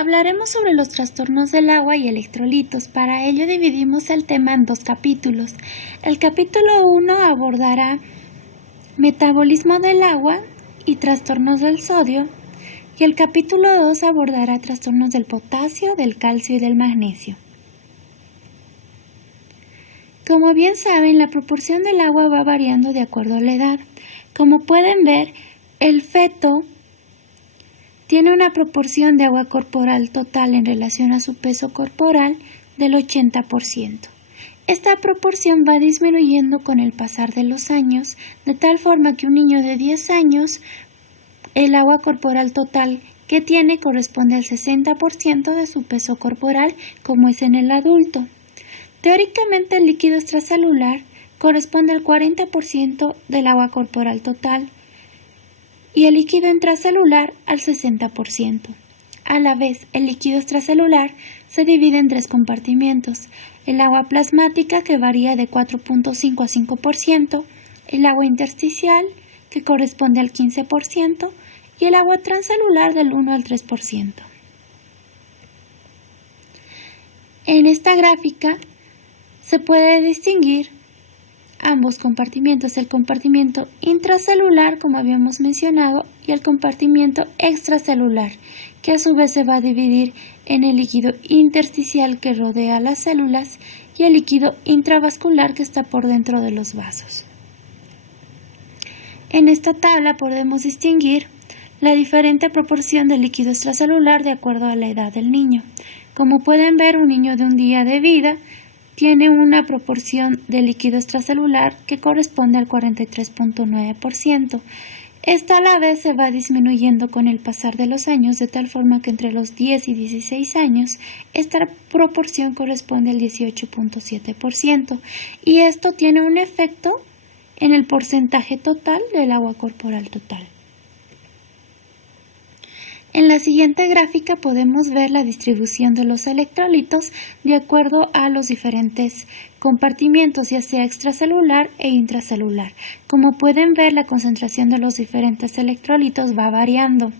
hablaremos sobre los trastornos del agua y electrolitos. Para ello dividimos el tema en 2 capítulos. El capítulo 1 abordará metabolismo del agua y trastornos del sodio, y el capítulo 2 abordará trastornos del potasio, del calcio y del magnesio. Como bien saben, la proporción del agua va variando de acuerdo a la edad. Como pueden ver, el feto tiene una proporción de agua corporal total en relación a su peso corporal del 80%. Esta proporción va disminuyendo con el pasar de los años, de tal forma que un niño de 10 años, el agua corporal total que tiene corresponde al 60% de su peso corporal, como es en el adulto. Teóricamente, el líquido extracelular corresponde al 40% del agua corporal total y el líquido intracelular al 60%. A la vez, el líquido extracelular se divide en 3 compartimientos: el agua plasmática, que varía de 4.5 a 5%, el agua intersticial, que corresponde al 15%, y el agua transcelular del 1 al 3%. En esta gráfica se puede distinguir ambos compartimientos, el compartimiento intracelular, como habíamos mencionado, y el compartimiento extracelular, que a su vez se va a dividir en el líquido intersticial que rodea las células y el líquido intravascular que está por dentro de los vasos. En esta tabla podemos distinguir la diferente proporción de líquido extracelular de acuerdo a la edad del niño. Como pueden ver, un niño de un día de vida tiene una proporción de líquido extracelular que corresponde al 43.9%. Esta a la vez se va disminuyendo con el pasar de los años, de tal forma que entre los 10 y 16 años esta proporción corresponde al 18.7%, y esto tiene un efecto en el porcentaje total del agua corporal total. En la siguiente gráfica podemos ver la distribución de los electrolitos de acuerdo a los diferentes compartimientos, ya sea extracelular e intracelular. Como pueden ver, la concentración de los diferentes electrolitos va variando.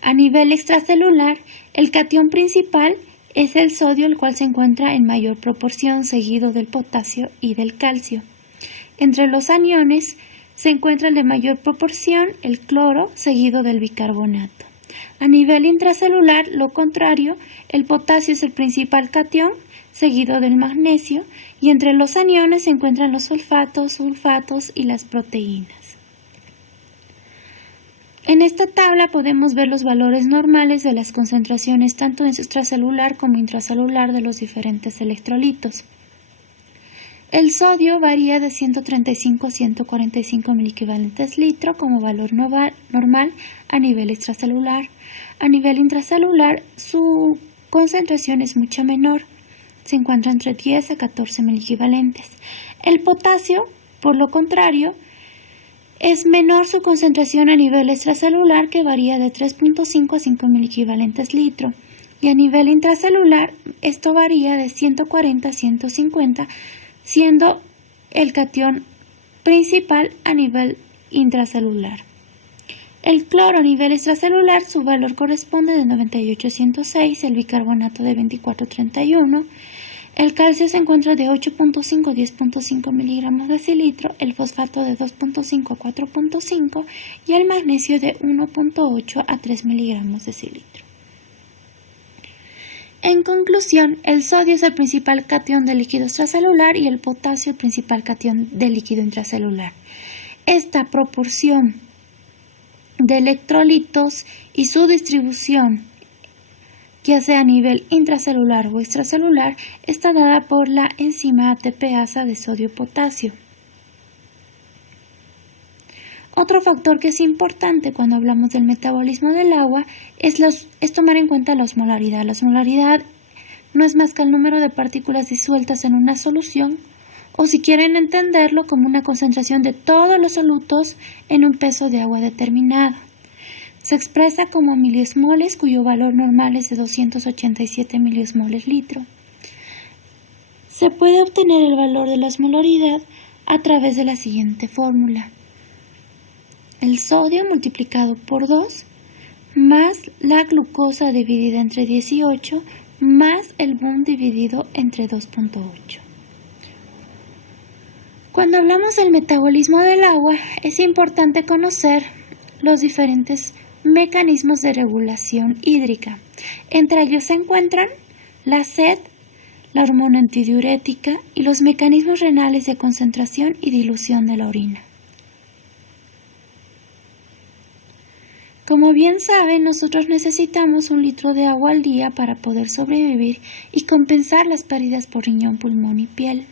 A nivel extracelular, el catión principal es el sodio, el cual se encuentra en mayor proporción, seguido del potasio y del calcio. Entre los aniones se encuentra el de mayor proporción, el cloro, seguido del bicarbonato. A nivel intracelular, lo contrario, el potasio es el principal catión, seguido del magnesio, y entre los aniones se encuentran los sulfatos, y las proteínas. En esta tabla podemos ver los valores normales de las concentraciones tanto extracelular como intracelular de los diferentes electrolitos. El sodio varía de 135 a 145 miliequivalentes litro como valor normal a nivel extracelular. A nivel intracelular, su concentración es mucho menor, se encuentra entre 10 a 14 miliequivalentes. El potasio, por lo contrario, es menor su concentración a nivel extracelular, que varía de 3.5 a 5 miliequivalentes litro, y a nivel intracelular esto varía de 140 a 150, siendo el catión principal a nivel intracelular. El cloro a nivel extracelular, su valor corresponde de 98 a 106, el bicarbonato de 24 a 31, el calcio se encuentra de 8.5 a 10.5 miligramos decilitro, el fosfato de 2.5 a 4.5 y el magnesio de 1.8 a 3 miligramos decilitro. En conclusión, el sodio es el principal catión del líquido extracelular y el potasio el principal catión del líquido intracelular. Esta proporción de electrolitos y su distribución, ya sea a nivel intracelular o extracelular, está dada por la enzima ATPasa de sodio-potasio. Otro factor que es importante cuando hablamos del metabolismo del agua es tomar en cuenta la osmolaridad. La osmolaridad no es más que el número de partículas disueltas en una solución, o si quieren entenderlo, como una concentración de todos los solutos en un peso de agua determinado. Se expresa como miliosmoles, cuyo valor normal es de 287 miliosmoles litro. Se puede obtener el valor de la osmolaridad a través de la siguiente fórmula: el sodio multiplicado por 2 más la glucosa dividida entre 18 más el boom dividido entre 2.8. Cuando hablamos del metabolismo del agua, es importante conocer los diferentes mecanismos de regulación hídrica. Entre ellos se encuentran la sed, la hormona antidiurética y los mecanismos renales de concentración y dilución de la orina. Como bien saben, nosotros necesitamos 1 litro de agua al día para poder sobrevivir y compensar las pérdidas por riñón, pulmón y piel.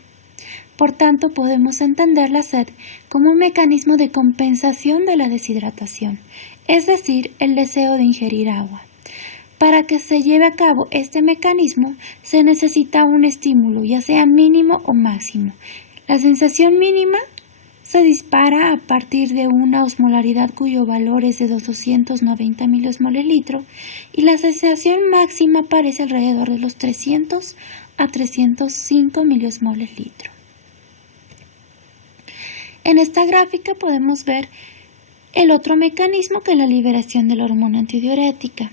Por tanto, podemos entender la sed como un mecanismo de compensación de la deshidratación, es decir, el deseo de ingerir agua. Para que se lleve a cabo este mecanismo, se necesita un estímulo, ya sea mínimo o máximo. La sensación mínima se dispara a partir de una osmolaridad cuyo valor es de 290 miliosmoles litro y la sensación máxima aparece alrededor de los 300 a 305 miliosmoles litro. En esta gráfica podemos ver el otro mecanismo que es la liberación de la hormona antidiurética.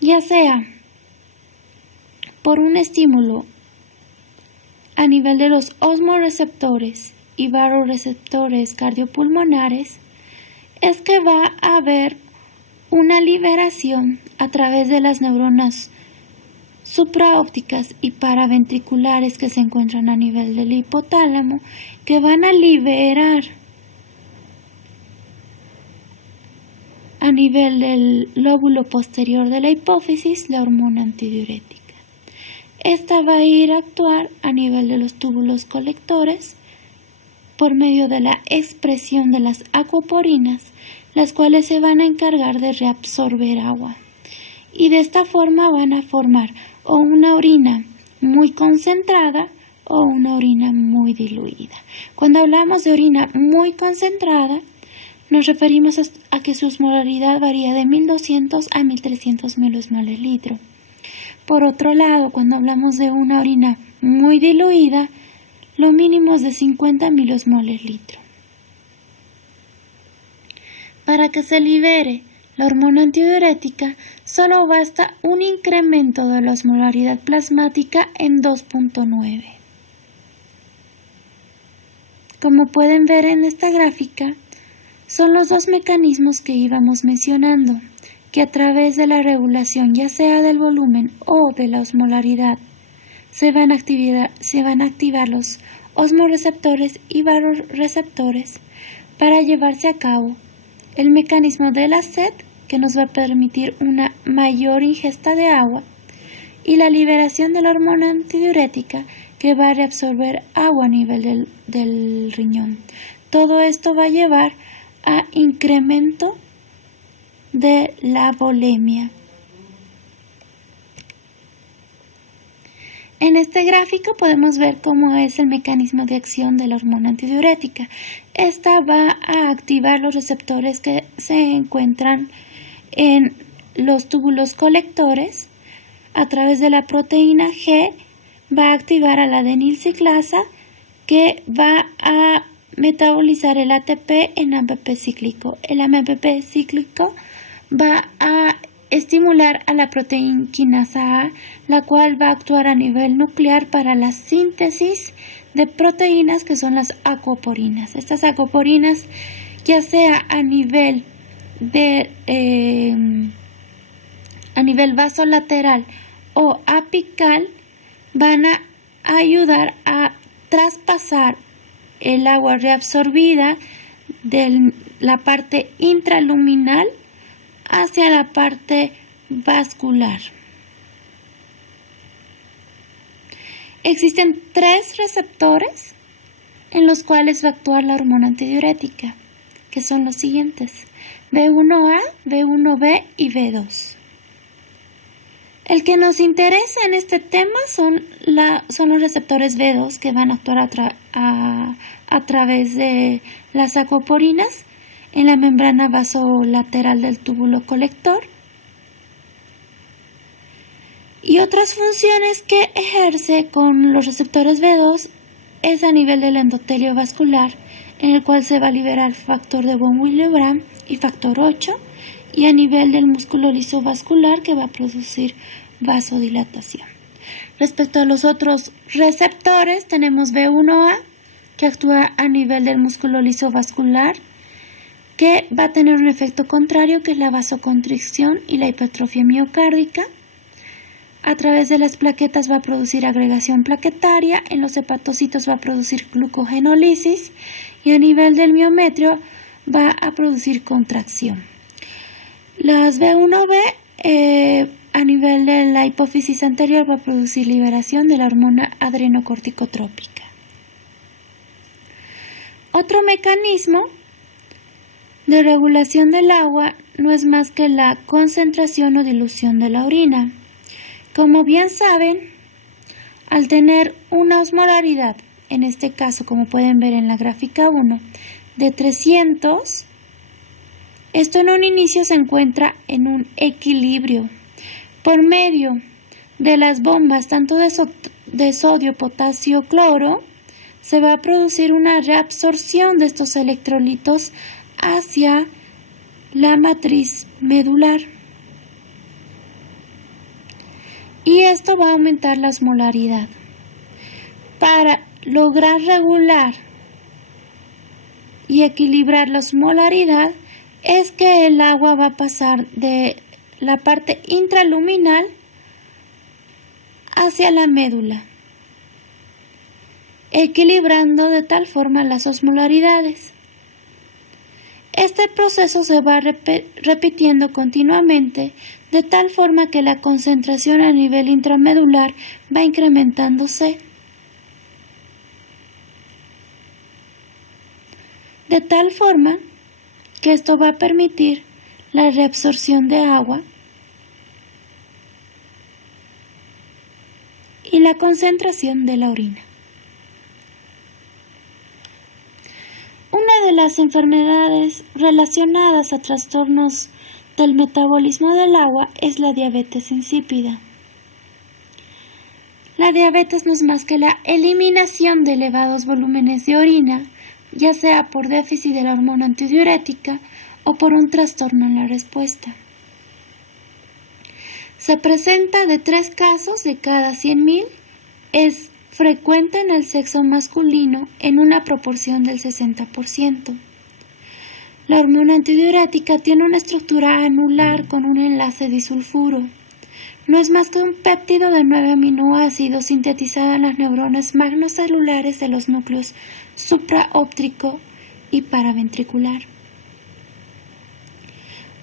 Ya sea por un estímulo a nivel de los osmoreceptores y vasoreceptores cardiopulmonares, es que va a haber una liberación a través de las neuronas supraópticas y paraventriculares que se encuentran a nivel del hipotálamo, que van a liberar a nivel del lóbulo posterior de la hipófisis la hormona antidiurética. Esta va a ir a actuar a nivel de los túbulos colectores por medio de la expresión de las acuaporinas, las cuales se van a encargar de reabsorber agua. Y de esta forma van a formar o una orina muy concentrada o una orina muy diluida. Cuando hablamos de orina muy concentrada, nos referimos a que su osmolaridad varía de 1200 a 1300 miliosmoles litro. Por otro lado, cuando hablamos de una orina muy diluida, lo mínimo es de 50 miliosmoles litro. Para que se libere la hormona antidiurética, solo basta un incremento de la osmolaridad plasmática en 2.9. Como pueden ver en esta gráfica, son los dos mecanismos que íbamos mencionando, que a través de la regulación ya sea del volumen o de la osmolaridad se van a activar los osmoreceptores y vasoreceptores para llevarse a cabo el mecanismo de la sed, que nos va a permitir una mayor ingesta de agua, y la liberación de la hormona antidiurética, que va a reabsorber agua a nivel del riñón. Todo esto va a llevar a incremento de la volemia. En este gráfico podemos ver cómo es el mecanismo de acción de la hormona antidiurética. Esta va a activar los receptores que se encuentran en los túbulos colectores. A través de la proteína G va a activar a la adenilciclasa, que va a metabolizar el ATP en AMP cíclico. El AMP cíclico va a estimular a la proteína quinasa A, la cual va a actuar a nivel nuclear para la síntesis de proteínas que son las acuaporinas. Estas acuaporinas, ya sea a nivel vasolateral o apical, van a ayudar a traspasar el agua reabsorbida de la parte intraluminal hacia la parte vascular. Existen 3 receptores en los cuales va a actuar la hormona antidiurética, que son los siguientes: B1A, B1B y B2. El que nos interesa en este tema son los receptores B2, que van a actuar a través de las acuaporinas en la membrana vasolateral del túbulo colector. Y otras funciones que ejerce con los receptores B2 es a nivel del endotelio vascular, en el cual se va a liberar factor de von Willebrand y factor 8, y a nivel del músculo liso vascular que va a producir vasodilatación. Respecto a los otros receptores, tenemos B1A que actúa a nivel del músculo liso vascular, que va a tener un efecto contrario, que es la vasoconstricción y la hipertrofia miocárdica. A través de las plaquetas va a producir agregación plaquetaria, en los hepatocitos va a producir glucogenólisis y a nivel del miometrio va a producir contracción. Las B1B a nivel de la hipófisis anterior va a producir liberación de la hormona adrenocorticotrópica. Otro mecanismo de regulación del agua no es más que la concentración o dilución de la orina. Como bien saben, al tener una osmolaridad, en este caso como pueden ver en la gráfica 1, de 300, esto en un inicio se encuentra en un equilibrio. Por medio de las bombas tanto de sodio, potasio, cloro, se va a producir una reabsorción de estos electrolitos hacia la matriz medular. Y esto va a aumentar la osmolaridad. Para lograr regular y equilibrar la osmolaridad es que el agua va a pasar de la parte intraluminal hacia la médula, equilibrando de tal forma las osmolaridades. Este proceso se va repitiendo continuamente de tal forma que la concentración a nivel intramedular va incrementándose, de tal forma que esto va a permitir la reabsorción de agua y la concentración de la orina. Una de las enfermedades relacionadas a trastornos del metabolismo del agua es la diabetes insípida. La diabetes no es más que la eliminación de elevados volúmenes de orina, ya sea por déficit de la hormona antidiurética o por un trastorno en la respuesta. Se presenta de 3 casos de cada 100.000, es frecuente en el sexo masculino en una proporción del 60%. La hormona antidiurética tiene una estructura anular con un enlace disulfuro. No es más que un péptido de 9 aminoácidos sintetizado en las neuronas magnocelulares de los núcleos supraóptico y paraventricular,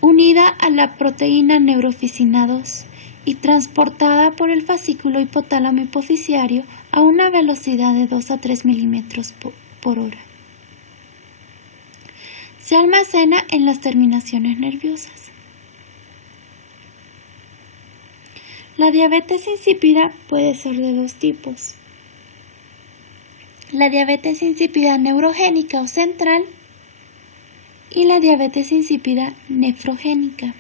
unida a la proteína neurofisina 2 y transportada por el fascículo hipotálamo hipoficiario a una velocidad de 2 a 3 milímetros por hora. Se almacena en las terminaciones nerviosas. La diabetes insípida puede ser de 2 tipos. La diabetes insípida neurogénica o central y la diabetes insípida nefrogénica.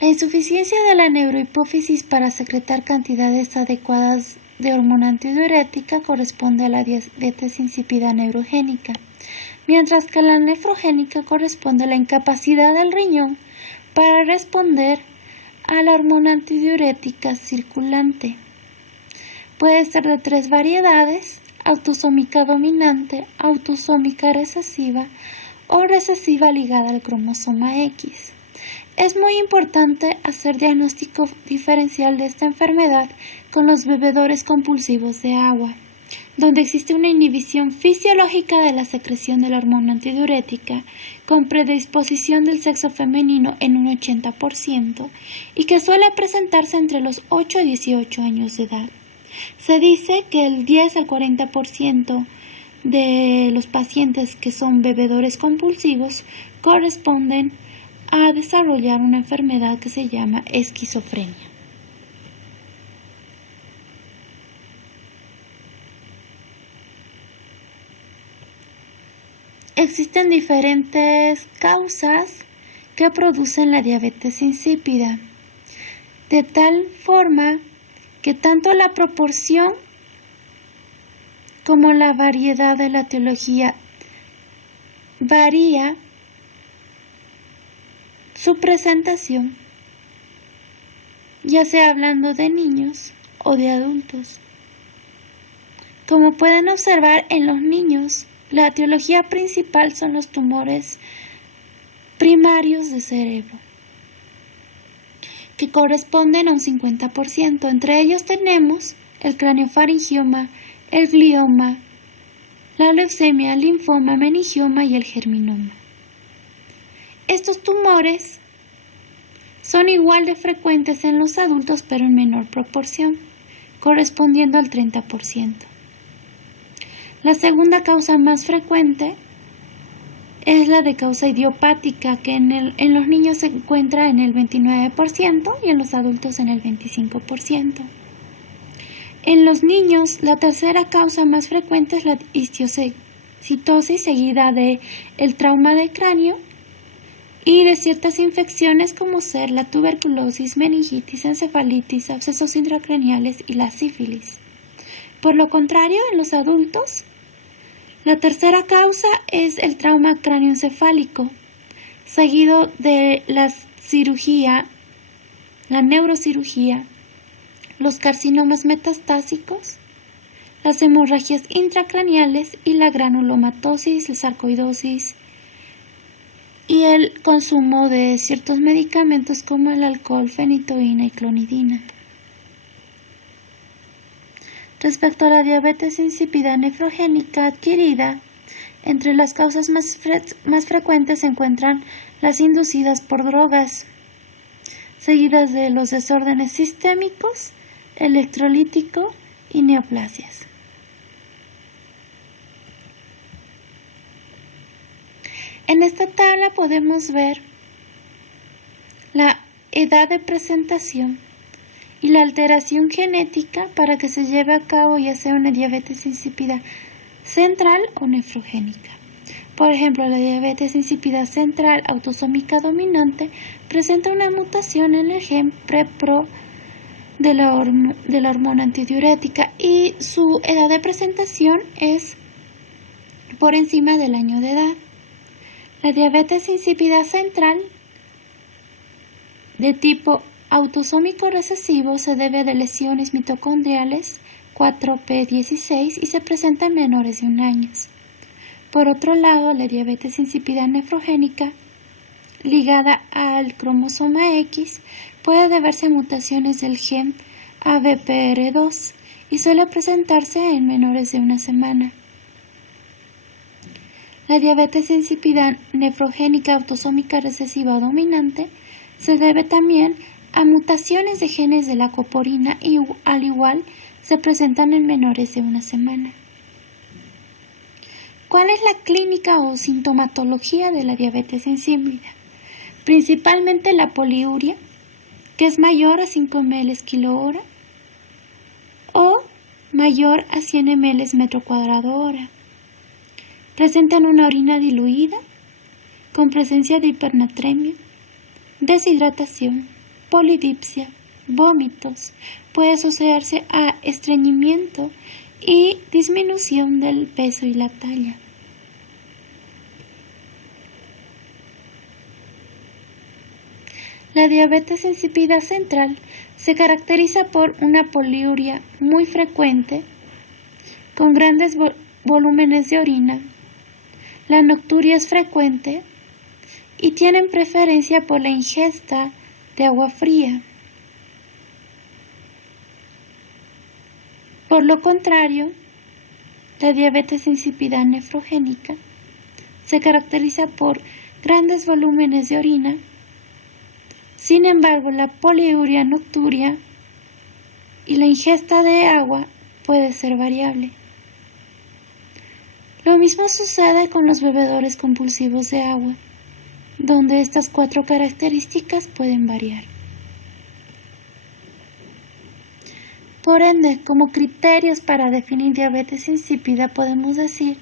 La insuficiencia de la neurohipófisis para secretar cantidades adecuadas de hormona antidiurética corresponde a la diabetes insípida neurogénica, mientras que la nefrogénica corresponde a la incapacidad del riñón para responder a la hormona antidiurética circulante. Puede ser de 3 variedades: autosómica dominante, autosómica recesiva o recesiva ligada al cromosoma X. Es muy importante hacer diagnóstico diferencial de esta enfermedad con los bebedores compulsivos de agua, donde existe una inhibición fisiológica de la secreción de la hormona antidiurética, con predisposición del sexo femenino en un 80% y que suele presentarse entre los 8 y 18 años de edad. Se dice que el 10 al 40% de los pacientes que son bebedores compulsivos corresponden a desarrollar una enfermedad que se llama esquizofrenia. Existen diferentes causas que producen la diabetes insípida, de tal forma que tanto la proporción como la variedad de la etiología varía su presentación, ya sea hablando de niños o de adultos. Como pueden observar en los niños, la etiología principal son los tumores primarios de cerebro, que corresponden a un 50%. Entre ellos tenemos el craniofaringioma, el glioma, la leucemia, el linfoma, meningioma y el germinoma. Estos tumores son igual de frecuentes en los adultos, pero en menor proporción, correspondiendo al 30%. La segunda causa más frecuente es la de causa idiopática, que en los niños se encuentra en el 29% y en los adultos en el 25%. En los niños, la tercera causa más frecuente es la histiocytosis, seguida de el trauma de cráneo y de ciertas infecciones como ser la tuberculosis, meningitis, encefalitis, abscesos intracraneales y la sífilis. Por lo contrario, en los adultos, la tercera causa es el trauma cráneoencefálico, seguido de la cirugía, la neurocirugía, los carcinomas metastásicos, las hemorragias intracraneales y la granulomatosis, la sarcoidosis y el consumo de ciertos medicamentos como el alcohol, fenitoína y clonidina. Respecto a la diabetes insípida nefrogénica adquirida, entre las causas más frecuentes se encuentran las inducidas por drogas, seguidas de los desórdenes sistémicos, electrolítico y neoplasias. En esta tabla podemos ver la edad de presentación y la alteración genética para que se lleve a cabo ya sea una diabetes insípida central o nefrogénica. Por ejemplo, la diabetes insípida central autosómica dominante presenta una mutación en el gen PREPRO de la hormona antidiurética y su edad de presentación es por encima del año de edad. La diabetes insípida central de tipo autosómico recesivo se debe de lesiones mitocondriales 4p16 y se presenta en menores de 1 año. Por otro lado, la diabetes insípida nefrogénica ligada al cromosoma X puede deberse a mutaciones del gen ABPR2 y suele presentarse en menores de 1 semana. La diabetes insípida nefrogénica autosómica recesiva o dominante se debe también a mutaciones de genes de la coporina y al igual se presentan en menores de 1 semana. ¿Cuál es la clínica o sintomatología de la diabetes insípida? Principalmente la poliuria, que es mayor a 5 ml/kg o mayor a 100 ml/m². Presentan una orina diluida, con presencia de hipernatremia, deshidratación, polidipsia, vómitos, puede asociarse a estreñimiento y disminución del peso y la talla. La diabetes insípida central se caracteriza por una poliuria muy frecuente, con grandes volúmenes de orina. La nocturia es frecuente y tienen preferencia por la ingesta de agua fría. Por lo contrario, la diabetes insípida nefrogénica se caracteriza por grandes volúmenes de orina. Sin embargo, la poliuria nocturia y la ingesta de agua puede ser variable. Lo mismo sucede con los bebedores compulsivos de agua, donde estas 4 características pueden variar. Por ende, como criterios para definir diabetes insípida podemos decir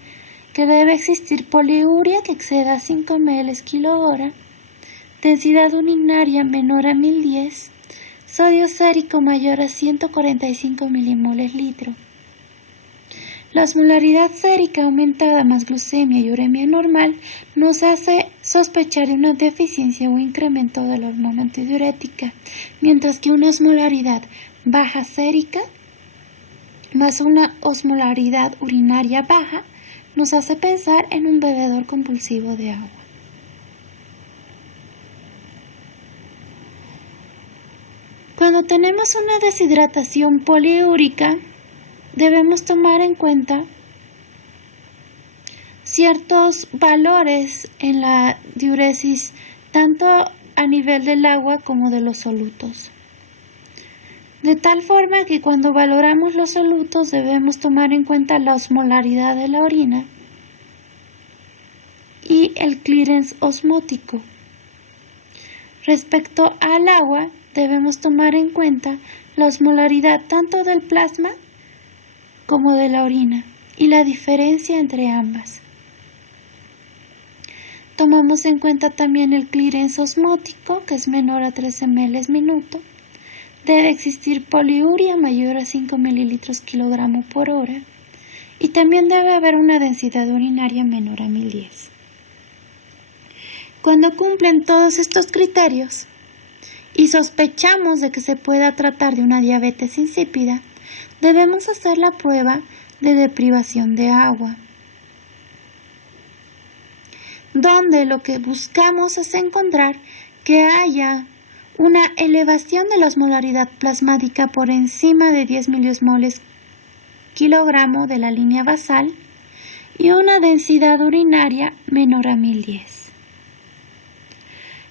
que debe existir poliuria que exceda 5 ml/kg, densidad urinaria menor a 1010, sodio sérico mayor a 145 milimoles litro. La osmolaridad sérica aumentada más glucemia y uremia normal nos hace sospechar de una deficiencia o incremento de la hormona antidiurética, mientras que una osmolaridad baja sérica más una osmolaridad urinaria baja nos hace pensar en un bebedor compulsivo de agua. Cuando tenemos una deshidratación poliúrica, debemos tomar en cuenta ciertos valores en la diuresis, tanto a nivel del agua como de los solutos. De tal forma que cuando valoramos los solutos debemos tomar en cuenta la osmolaridad de la orina y el clearance osmótico. Respecto al agua, debemos tomar en cuenta la osmolaridad tanto del plasma como de la orina y la diferencia entre ambas. Tomamos en cuenta también el clearance osmótico, que es menor a 3 ml minuto. Debe existir poliuria mayor a 5 mililitros kilogramo por hora y también debe haber una densidad urinaria menor a 1010. Cuando cumplen todos estos criterios y sospechamos de que se pueda tratar de una diabetes insípida, debemos hacer la prueba de deprivación de agua, donde lo que buscamos es encontrar que haya una elevación de la osmolaridad plasmática por encima de 10 miliosmoles kilogramo de la línea basal y una densidad urinaria menor a 1010.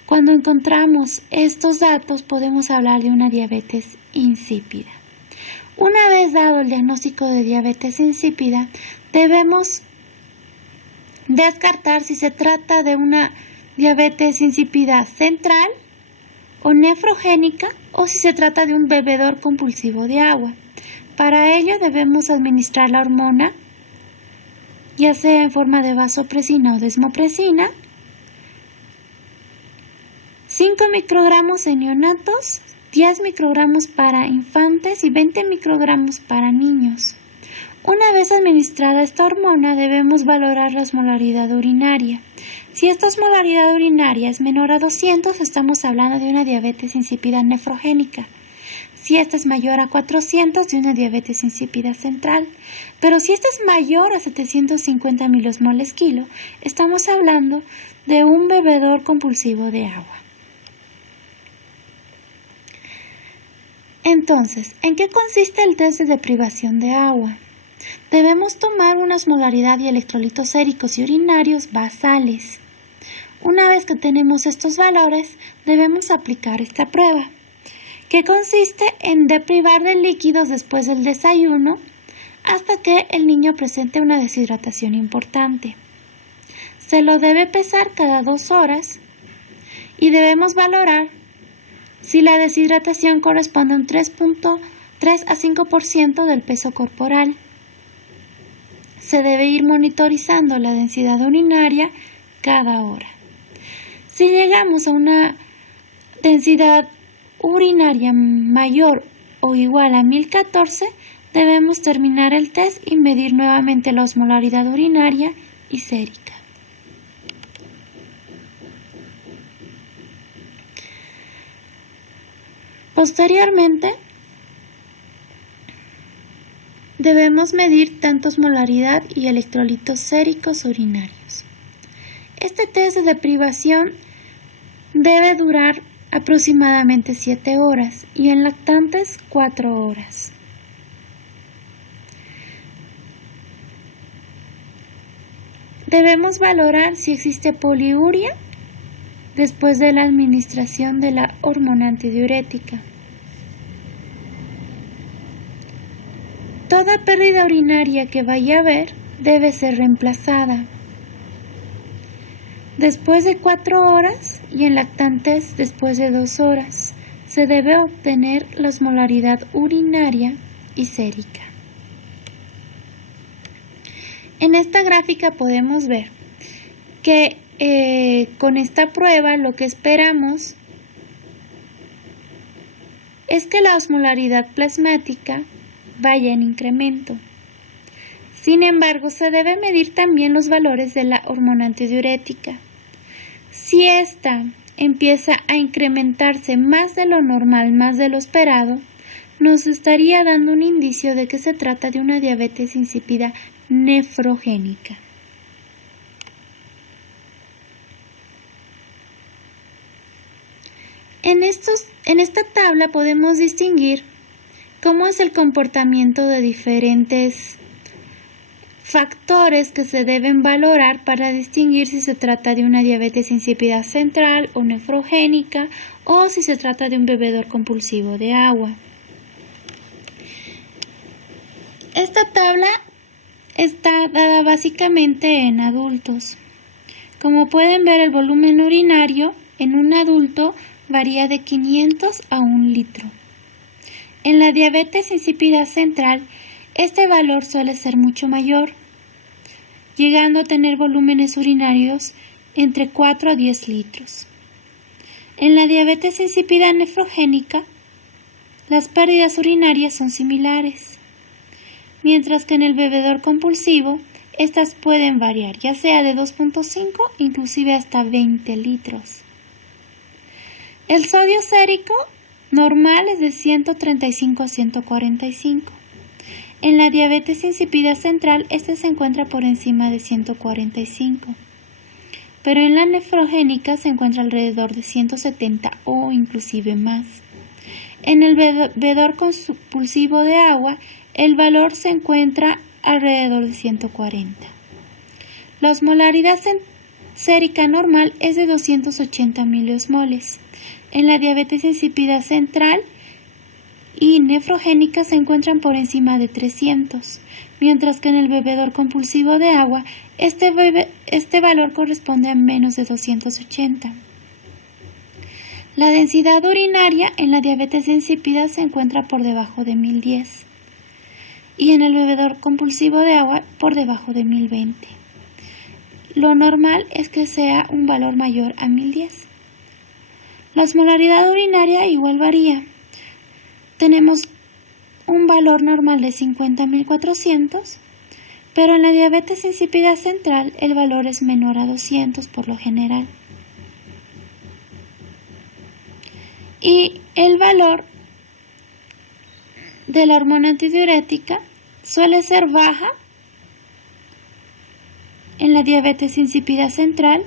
Cuando encontramos estos datos podemos hablar de una diabetes insípida. Una vez dado el diagnóstico de diabetes insípida, debemos descartar si se trata de una diabetes insípida central o nefrogénica o si se trata de un bebedor compulsivo de agua. Para ello debemos administrar la hormona, ya sea en forma de vasopresina o desmopresina, 5 microgramos en neonatos, 10 microgramos para infantes y 20 microgramos para niños. Una vez administrada esta hormona, debemos valorar la osmolaridad urinaria. Si esta osmolaridad urinaria es menor a 200, estamos hablando de una diabetes insípida nefrogénica. Si esta es mayor a 400, de una diabetes insípida central. Pero si esta es mayor a 750 milosmoles kilo, estamos hablando de un bebedor compulsivo de agua. Entonces, ¿en qué consiste el test de deprivación de agua? Debemos tomar una osmolaridad y electrolitos séricos y urinarios basales. Una vez que tenemos estos valores, debemos aplicar esta prueba, que consiste en deprivar de líquidos después del desayuno hasta que el niño presente una deshidratación importante. Se lo debe pesar cada 2 horas y debemos valorar si la deshidratación corresponde a un 3 a 5% del peso corporal. Se debe ir monitorizando la densidad urinaria cada hora. Si llegamos a una densidad urinaria mayor o igual a 1014, debemos terminar el test y medir nuevamente la osmolaridad urinaria y sérica. Posteriormente, debemos medir tanto osmolaridad y electrolitos séricos urinarios. Este test de deprivación debe durar aproximadamente 7 horas y en lactantes 4 horas. Debemos valorar si existe poliuria después de la administración de la hormona antidiurética. Toda pérdida urinaria que vaya a haber debe ser reemplazada. Después de 4 horas y en lactantes después de 2 horas, se debe obtener la osmolaridad urinaria y sérica. En esta gráfica podemos ver que con esta prueba lo que esperamos es que la osmolaridad plasmática vaya en incremento. Sin embargo, se debe medir también los valores de la hormona antidiurética. Si ésta empieza a incrementarse más de lo normal, más de lo esperado, nos estaría dando un indicio de que se trata de una diabetes insípida nefrogénica. En esta tabla podemos distinguir cómo es el comportamiento de diferentes factores que se deben valorar para distinguir si se trata de una diabetes insípida central o nefrogénica o si se trata de un bebedor compulsivo de agua. Esta tabla está dada básicamente en adultos. Como pueden ver, el volumen urinario en un adulto varía de 500 a 1 litro. En la diabetes insípida central, este valor suele ser mucho mayor, llegando a tener volúmenes urinarios entre 4 a 10 litros. En la diabetes insípida nefrogénica, las pérdidas urinarias son similares, mientras que en el bebedor compulsivo, estas pueden variar, ya sea de 2.5 inclusive hasta 20 litros. El sodio sérico normal es de 135 a 145. En la diabetes insípida central, este se encuentra por encima de 145, pero en la nefrogénica se encuentra alrededor de 170 o inclusive más. En el bebedor compulsivo de agua, el valor se encuentra alrededor de 140. La osmolaridad sérica normal es de 280 miliosmoles. En la diabetes insípida central y nefrogénica se encuentran por encima de 300, mientras que en el bebedor compulsivo de agua este valor corresponde a menos de 280. La densidad urinaria en la diabetes insípida se encuentra por debajo de 1010 y en el bebedor compulsivo de agua por debajo de 1020. Lo normal es que sea un valor mayor a 1010. La osmolaridad urinaria igual varía. Tenemos un valor normal de 50.400, pero en la diabetes insípida central el valor es menor a 200 por lo general. Y el valor de la hormona antidiurética suele ser baja en la diabetes insípida central,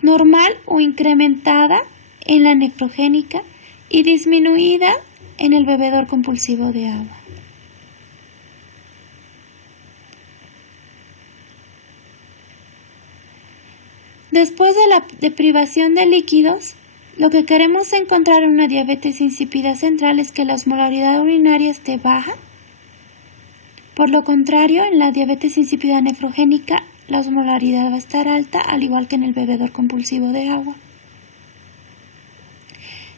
normal o incrementada en la nefrogénica y disminuida en el bebedor compulsivo de agua. Después de la deprivación de líquidos, lo que queremos encontrar en una diabetes insípida central es que la osmolaridad urinaria esté baja. Por lo contrario, en la diabetes insípida nefrogénica, la osmolaridad va a estar alta, al igual que en el bebedor compulsivo de agua.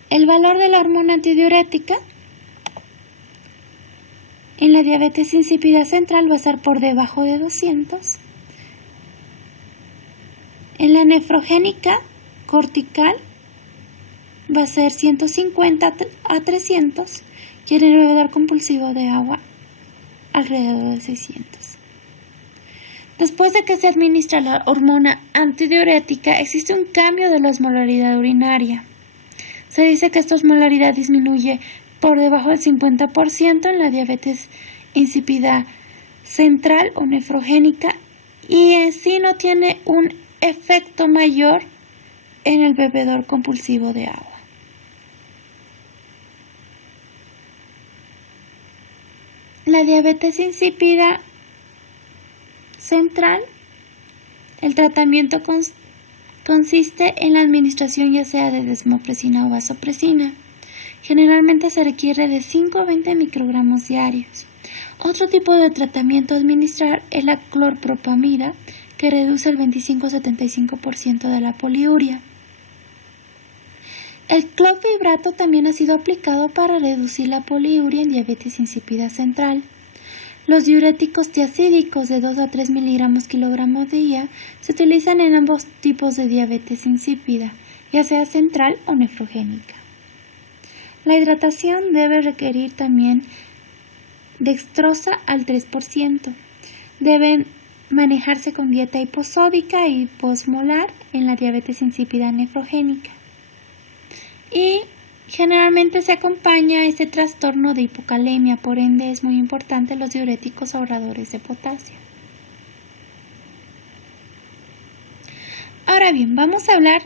El valor de la hormona antidiurética en la diabetes insípida central va a estar por debajo de 200. En la nefrogénica cortical va a ser 150 a 300 y en el bebedor compulsivo de agua alrededor de 600. Después de que se administra la hormona antidiurética, existe un cambio de la osmolaridad urinaria. Se dice que esta osmolaridad disminuye por debajo del 50% en la diabetes insípida central o nefrogénica y en sí no tiene un efecto mayor en el bebedor compulsivo de agua. La diabetes insípida central, el tratamiento consiste en la administración ya sea de desmopresina o vasopresina. Generalmente se requiere de 5 a 20 microgramos diarios. Otro tipo de tratamiento a administrar es la clorpropamida, que reduce el 25 a 75% de la poliuria. El clopidogrel también ha sido aplicado para reducir la poliuria en diabetes insípida central. Los diuréticos tiazídicos de 2 a 3 miligramos kilogramo día se utilizan en ambos tipos de diabetes insípida, ya sea central o nefrogénica. La hidratación debe requerir también dextrosa al 3%. deben manejarse con dieta hiposódica y posmolar en la diabetes insípida nefrogénica. Y generalmente se acompaña este trastorno de hipocalemia, por ende es muy importante los diuréticos ahorradores de potasio. Ahora bien, vamos a hablar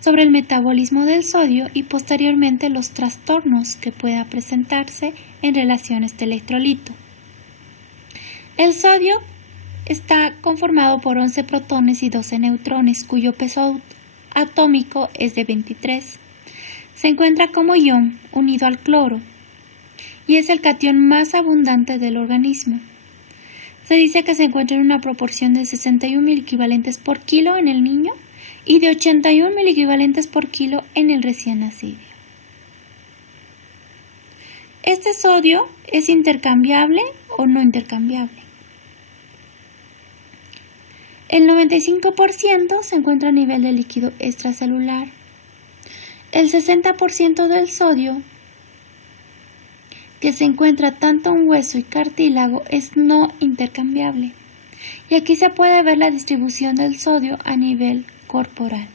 sobre el metabolismo del sodio y posteriormente los trastornos que pueda presentarse en relación a este electrolito. El sodio está conformado por 11 protones y 12 neutrones, cuyo peso atómico es de 23. Se encuentra como ion unido al cloro y es el catión más abundante del organismo. Se dice que se encuentra en una proporción de 61 miliequivalentes por kilo en el niño y de 81 miliequivalentes por kilo en el recién nacido. Este sodio es intercambiable o no intercambiable. El 95% se encuentra a nivel de líquido extracelular. El 60% del sodio que se encuentra tanto en hueso y cartílago es no intercambiable. Y aquí se puede ver la distribución del sodio a nivel corporal.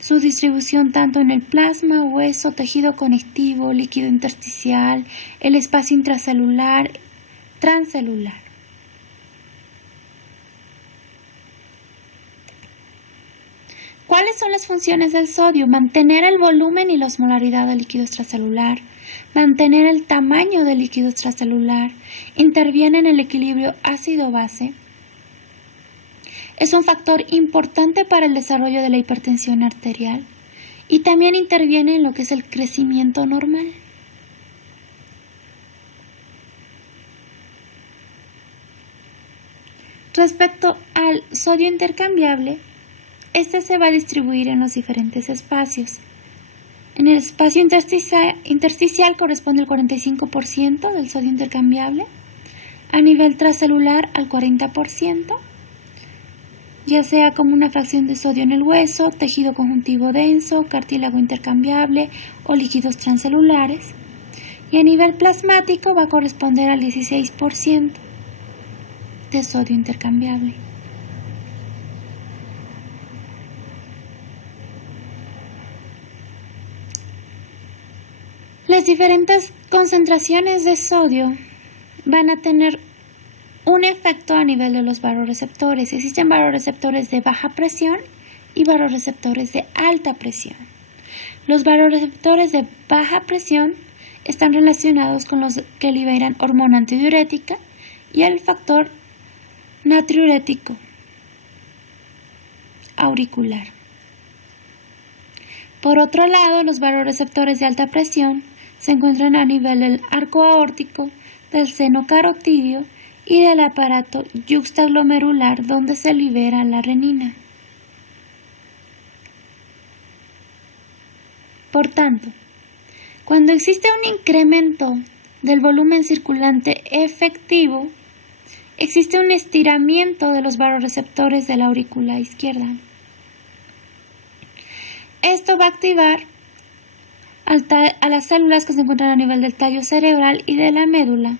Su distribución tanto en el plasma, hueso, tejido conectivo, líquido intersticial, el espacio intracelular, transcelular. ¿Cuáles son las funciones del sodio? Mantener el volumen y la osmolaridad del líquido extracelular, mantener el tamaño del líquido extracelular, interviene en el equilibrio ácido-base. Es un factor importante para el desarrollo de la hipertensión arterial y también interviene en lo que es el crecimiento normal. Respecto al sodio intercambiable, este se va a distribuir en los diferentes espacios. En el espacio intersticial corresponde el 45% del sodio intercambiable, a nivel transcelular al 40%, ya sea como una fracción de sodio en el hueso, tejido conjuntivo denso, cartílago intercambiable o líquidos transcelulares, y a nivel plasmático va a corresponder al 16% de sodio intercambiable. Las diferentes concentraciones de sodio van a tener un efecto a nivel de los vasoreceptores. Existen vasoreceptores de baja presión y vasoreceptores de alta presión. Los vasoreceptores de baja presión están relacionados con los que liberan hormona antidiurética y el factor natriurético auricular. Por otro lado, los vasoreceptores de alta presión se encuentran a nivel del arco aórtico, del seno carotídeo y del aparato yuxtaglomerular donde se libera la renina. Por tanto, cuando existe un incremento del volumen circulante efectivo, existe un estiramiento de los vasoreceptores de la aurícula izquierda. Esto va a activar a las células que se encuentran a nivel del tallo cerebral y de la médula,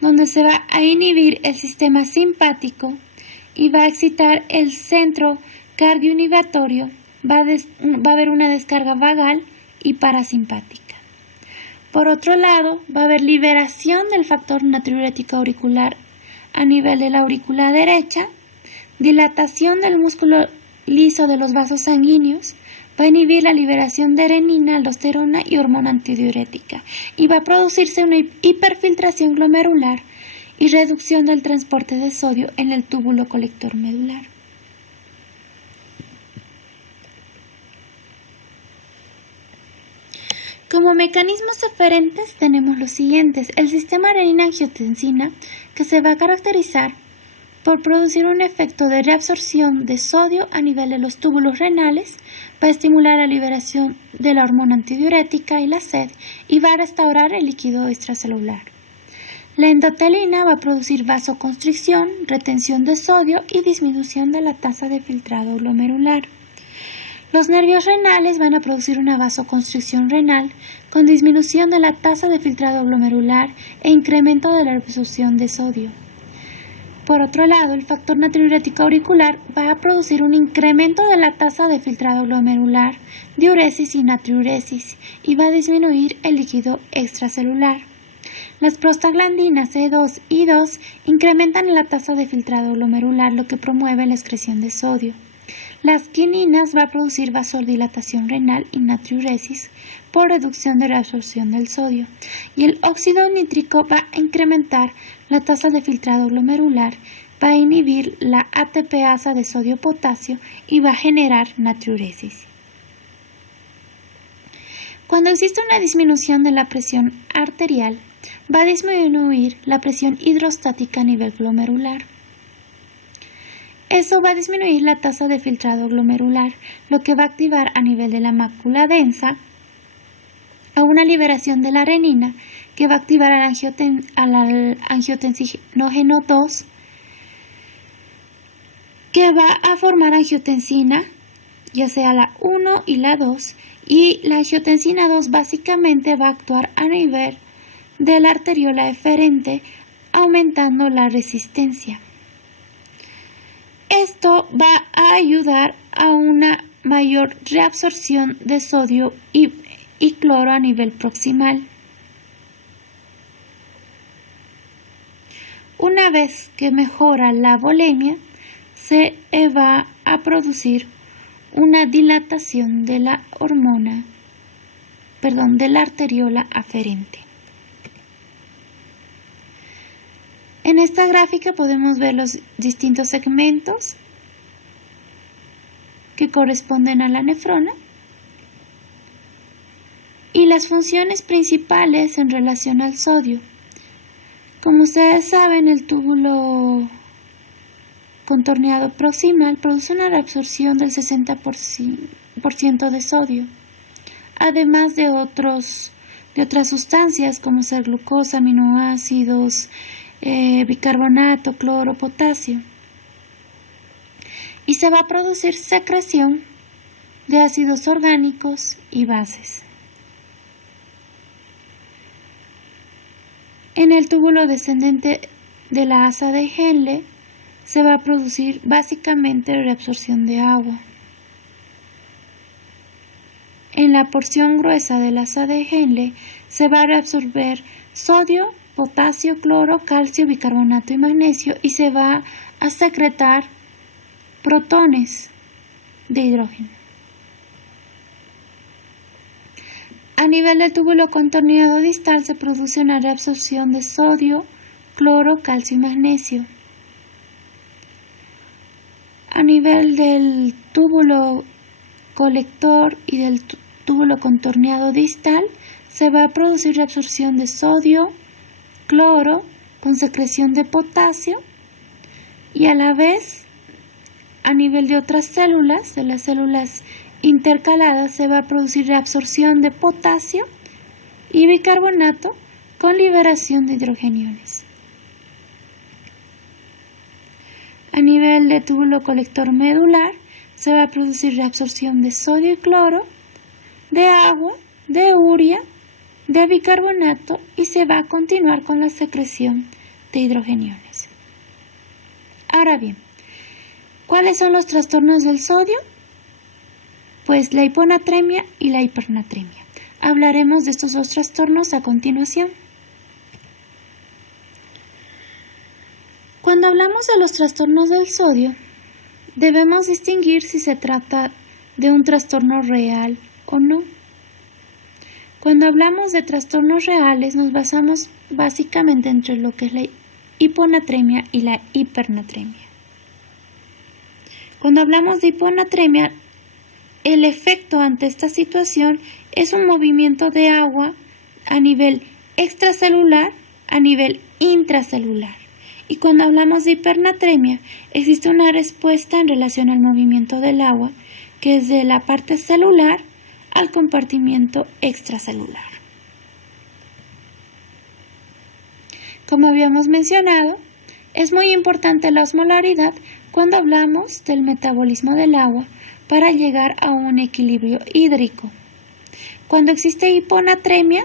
donde se va a inhibir el sistema simpático y va a excitar el centro cardioinhibitorio. Va a haber una descarga vagal y parasimpática. Por otro lado, va a haber liberación del factor natriurético auricular a nivel de la aurícula derecha, dilatación del músculo liso de los vasos sanguíneos, va a inhibir la liberación de renina, aldosterona y hormona antidiurética y va a producirse una hiperfiltración glomerular y reducción del transporte de sodio en el túbulo colector medular. Como mecanismos eferentes tenemos los siguientes: el sistema renina-angiotensina, que se va a caracterizar por producir un efecto de reabsorción de sodio a nivel de los túbulos renales, va a estimular la liberación de la hormona antidiurética y la sed y va a restaurar el líquido extracelular. La endotelina va a producir vasoconstricción, retención de sodio y disminución de la tasa de filtrado glomerular. Los nervios renales van a producir una vasoconstricción renal con disminución de la tasa de filtrado glomerular e incremento de la absorción de sodio. Por otro lado, el factor natriurético auricular va a producir un incremento de la tasa de filtrado glomerular, diuresis y natriuresis, y va a disminuir el líquido extracelular. Las prostaglandinas E2 y 2 incrementan la tasa de filtrado glomerular, lo que promueve la excreción de sodio. Las quininas va a producir vasodilatación renal y natriuresis por reducción de la absorción del sodio. Y el óxido nítrico va a incrementar la tasa de filtrado glomerular, va a inhibir la ATPasa de sodio-potasio y va a generar natriuresis. Cuando existe una disminución de la presión arterial, va a disminuir la presión hidrostática a nivel glomerular. Eso va a disminuir la tasa de filtrado glomerular, lo que va a activar a nivel de la mácula densa a una liberación de la renina que va a activar al angiotensinógeno 2, que va a formar angiotensina, ya sea la 1 y la 2, y la angiotensina 2 básicamente va a actuar a nivel de la arteriola eferente, aumentando la resistencia. Esto va a ayudar a una mayor reabsorción de sodio y cloro a nivel proximal. Una vez que mejora la volemia, se va a producir una dilatación de la de la arteriola aferente. En esta gráfica podemos ver los distintos segmentos que corresponden a la nefrona y las funciones principales en relación al sodio. Como ustedes saben, el túbulo contorneado proximal produce una reabsorción del 60% de sodio, además de otras sustancias como ser glucosa, aminoácidos, bicarbonato, cloro, potasio. Y se va a producir secreción de ácidos orgánicos y bases. En el túbulo descendente de la asa de Henle se va a producir básicamente reabsorción de agua. En la porción gruesa de la asa de Henle se va a reabsorber sodio, potasio, cloro, calcio, bicarbonato y magnesio, y se va a secretar protones de hidrógeno. A nivel del túbulo contorneado distal se produce una reabsorción de sodio, cloro, calcio y magnesio. A nivel del túbulo colector y del túbulo contorneado distal se va a producir reabsorción de sodio, cloro con secreción de potasio, y a la vez a nivel de otras células, de las células intercaladas, se va a producir reabsorción de potasio y bicarbonato con liberación de hidrogeniones. A nivel de túbulo colector medular se va a producir reabsorción de sodio y cloro, de agua, de urea, de bicarbonato, y se va a continuar con la secreción de hidrogeniones. Ahora bien, ¿cuáles son los trastornos del sodio? Pues la hiponatremia y la hipernatremia. Hablaremos de estos dos trastornos a continuación. Cuando hablamos de los trastornos del sodio, debemos distinguir si se trata de un trastorno real o no. Cuando hablamos de trastornos reales, nos basamos básicamente entre lo que es la hiponatremia y la hipernatremia. Cuando hablamos de hiponatremia, el efecto ante esta situación es un movimiento de agua a nivel extracelular, a nivel intracelular. Y cuando hablamos de hipernatremia, existe una respuesta en relación al movimiento del agua, que es de la parte celular al compartimiento extracelular. Como habíamos mencionado, es muy importante la osmolaridad cuando hablamos del metabolismo del agua para llegar a un equilibrio hídrico. Cuando existe hiponatremia,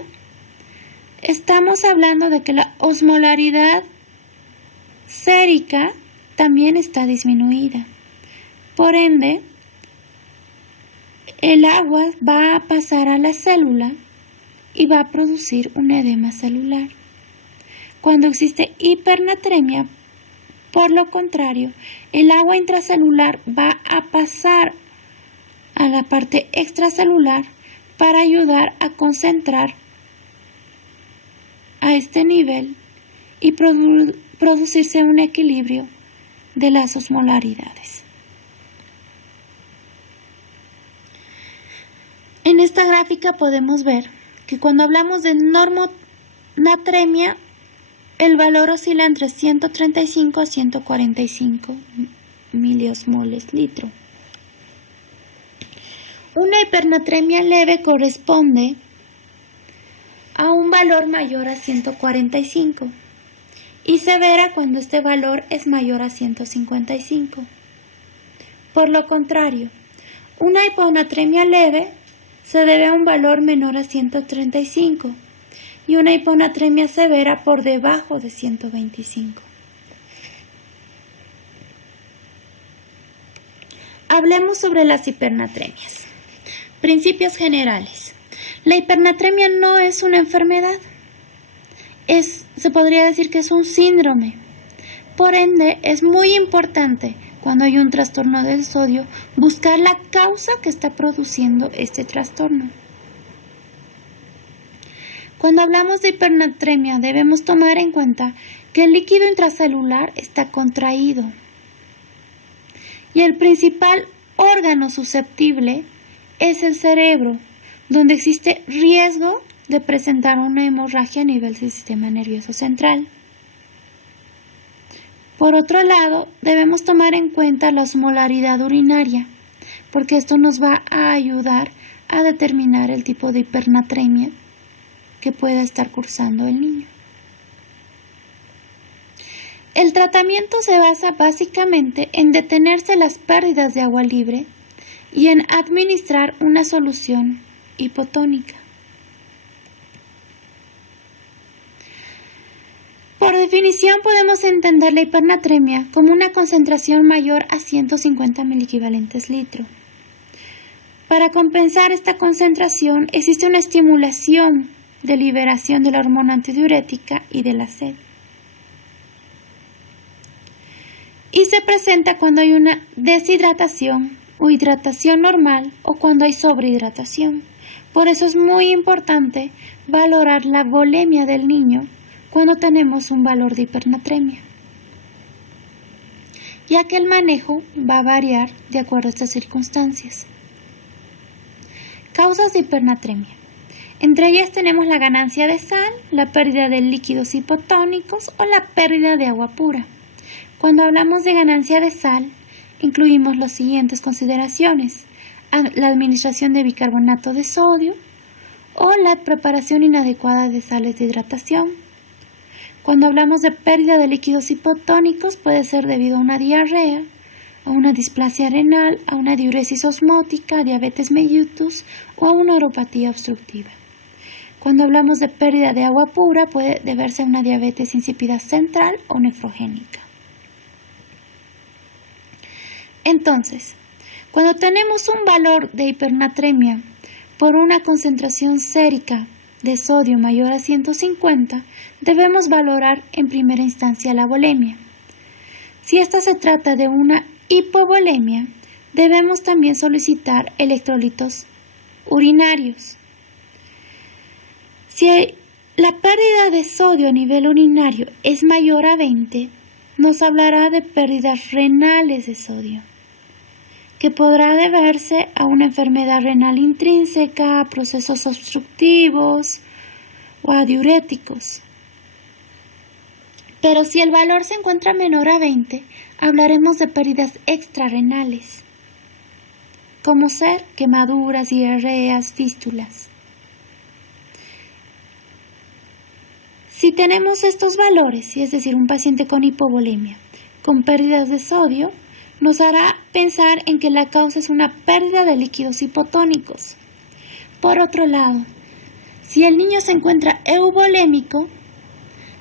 estamos hablando de que la osmolaridad sérica también está disminuida. Por ende, el agua va a pasar a la célula y va a producir un edema celular. Cuando existe hipernatremia, por lo contrario, el agua intracelular va a pasar a la parte extracelular para ayudar a concentrar a este nivel y producirse un equilibrio de las osmolaridades. En esta gráfica podemos ver que cuando hablamos de normonatremia, el valor oscila entre 135 a 145 miliosmoles litro. Una hipernatremia leve corresponde a un valor mayor a 145 y severa cuando este valor es mayor a 155. Por lo contrario, una hiponatremia leve se debe a un valor menor a 135 y una hiponatremia severa por debajo de 125. Hablemos sobre las hipernatremias. Principios generales. La hipernatremia no es una enfermedad. Se podría decir que es un síndrome. Por ende, es muy importante cuando hay un trastorno del sodio buscar la causa que está produciendo este trastorno. Cuando hablamos de hipernatremia debemos tomar en cuenta que el líquido intracelular está contraído y el principal órgano susceptible es el cerebro, donde existe riesgo de presentar una hemorragia a nivel del sistema nervioso central. Por otro lado, debemos tomar en cuenta la osmolaridad urinaria, porque esto nos va a ayudar a determinar el tipo de hipernatremia que pueda estar cursando el niño. El tratamiento se basa básicamente en detenerse las pérdidas de agua libre y en administrar una solución hipotónica. Por definición, podemos entender la hipernatremia como una concentración mayor a 150 miliequivalentes litro. Para compensar esta concentración, existe una estimulación de liberación de la hormona antidiurética y de la sed. Y se presenta cuando hay una deshidratación o hidratación normal o cuando hay sobrehidratación. Por eso es muy importante valorar la volemia del niño cuando tenemos un valor de hipernatremia, ya que el manejo va a variar de acuerdo a estas circunstancias. Causas de hipernatremia. Entre ellas tenemos la ganancia de sal, la pérdida de líquidos hipotónicos o la pérdida de agua pura. Cuando hablamos de ganancia de sal, incluimos las siguientes consideraciones: la administración de bicarbonato de sodio o la preparación inadecuada de sales de hidratación. Cuando hablamos de pérdida de líquidos hipotónicos, puede ser debido a una diarrea, a una displasia renal, a una diuresis osmótica, a diabetes mellitus o a una uropatía obstructiva. Cuando hablamos de pérdida de agua pura, puede deberse a una diabetes insípida central o nefrogénica. Entonces, cuando tenemos un valor de hipernatremia por una concentración sérica de sodio mayor a 150, debemos valorar en primera instancia la volemia. Si esta se trata de una hipovolemia, debemos también solicitar electrolitos urinarios. Si la pérdida de sodio a nivel urinario es mayor a 20, nos hablará de pérdidas renales de sodio, que podrá deberse a una enfermedad renal intrínseca, a procesos obstructivos o a diuréticos. Pero si el valor se encuentra menor a 20, hablaremos de pérdidas extrarrenales, como ser quemaduras, diarreas, fístulas. Si tenemos estos valores, es decir, un paciente con hipovolemia, con pérdidas de sodio, nos hará pensar en que la causa es una pérdida de líquidos hipotónicos. Por otro lado, si el niño se encuentra euvolémico,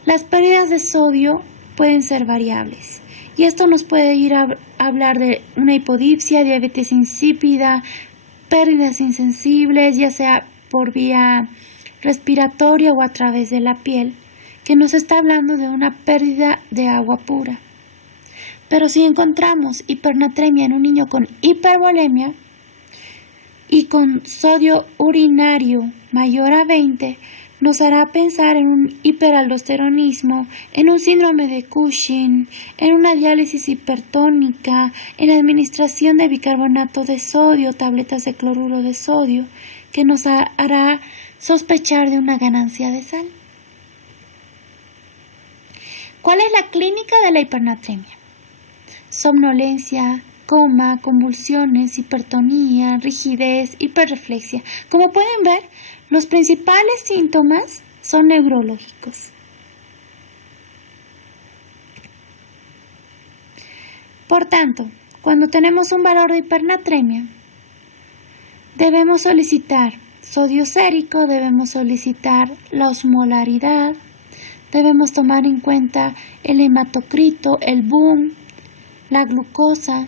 las pérdidas de sodio pueden ser variables. Y esto nos puede ir a hablar de una hipodipsia, diabetes insípida, pérdidas insensibles, ya sea por vía respiratoria o a través de la piel, que nos está hablando de una pérdida de agua pura. Pero si encontramos hipernatremia en un niño con hipervolemia y con sodio urinario mayor a 20, nos hará pensar en un hiperaldosteronismo, en un síndrome de Cushing, en una diálisis hipertónica, en la administración de bicarbonato de sodio, tabletas de cloruro de sodio, que nos hará sospechar de una ganancia de sal. ¿Cuál es la clínica de la hipernatremia? Somnolencia, coma, convulsiones, hipertonía, rigidez, hiperreflexia. Como pueden ver, los principales síntomas son neurológicos. Por tanto, cuando tenemos un valor de hipernatremia, debemos solicitar sodio sérico, debemos solicitar la osmolaridad, debemos tomar en cuenta el hematocrito, el BUN, la glucosa.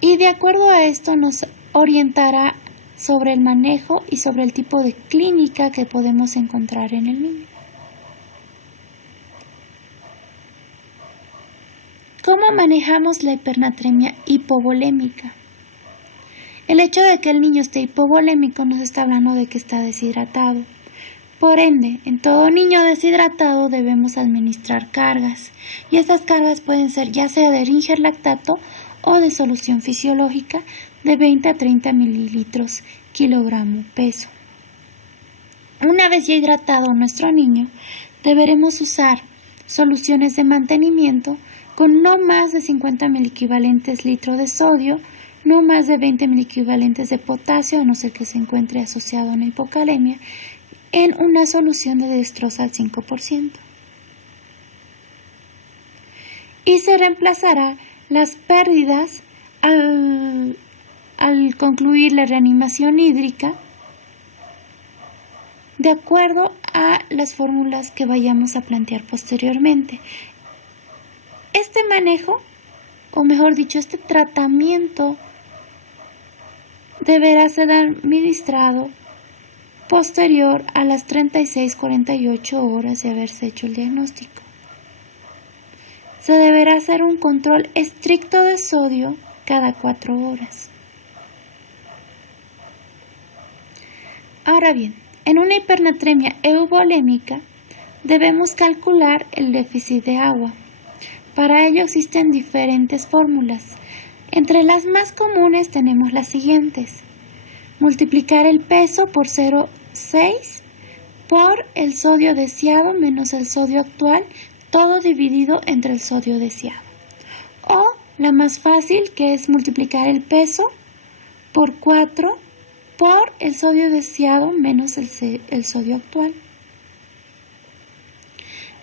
Y de acuerdo a esto nos orientará sobre el manejo y sobre el tipo de clínica que podemos encontrar en el niño. ¿Cómo manejamos la hipernatremia hipovolémica? El hecho de que el niño esté hipovolémico nos está hablando de que está deshidratado. Por ende, en todo niño deshidratado debemos administrar cargas, y estas cargas pueden ser ya sea de Ringer lactato o de solución fisiológica de 20 a 30 mililitros kilogramo peso. Una vez ya hidratado nuestro niño, deberemos usar soluciones de mantenimiento con no más de 50 miliequivalentes litro de sodio, no más de 20 miliequivalentes de potasio, a no ser que se encuentre asociado a una hipocalemia, en una solución de dextrosa al 5%. Y se reemplazará las pérdidas al concluir la reanimación hídrica de acuerdo a las fórmulas que vayamos a plantear posteriormente. Este manejo, o mejor dicho, este tratamiento deberá ser administrado posterior a las 36-48 horas de haberse hecho el diagnóstico. Se deberá hacer un control estricto de sodio cada 4 horas. Ahora bien, en una hipernatremia euvolémica debemos calcular el déficit de agua. Para ello existen diferentes fórmulas. Entre las más comunes tenemos las siguientes: multiplicar el peso por 0,6 por el sodio deseado menos el sodio actual, todo dividido entre el sodio deseado. O la más fácil, que es multiplicar el peso por 4 por el sodio deseado menos el sodio actual.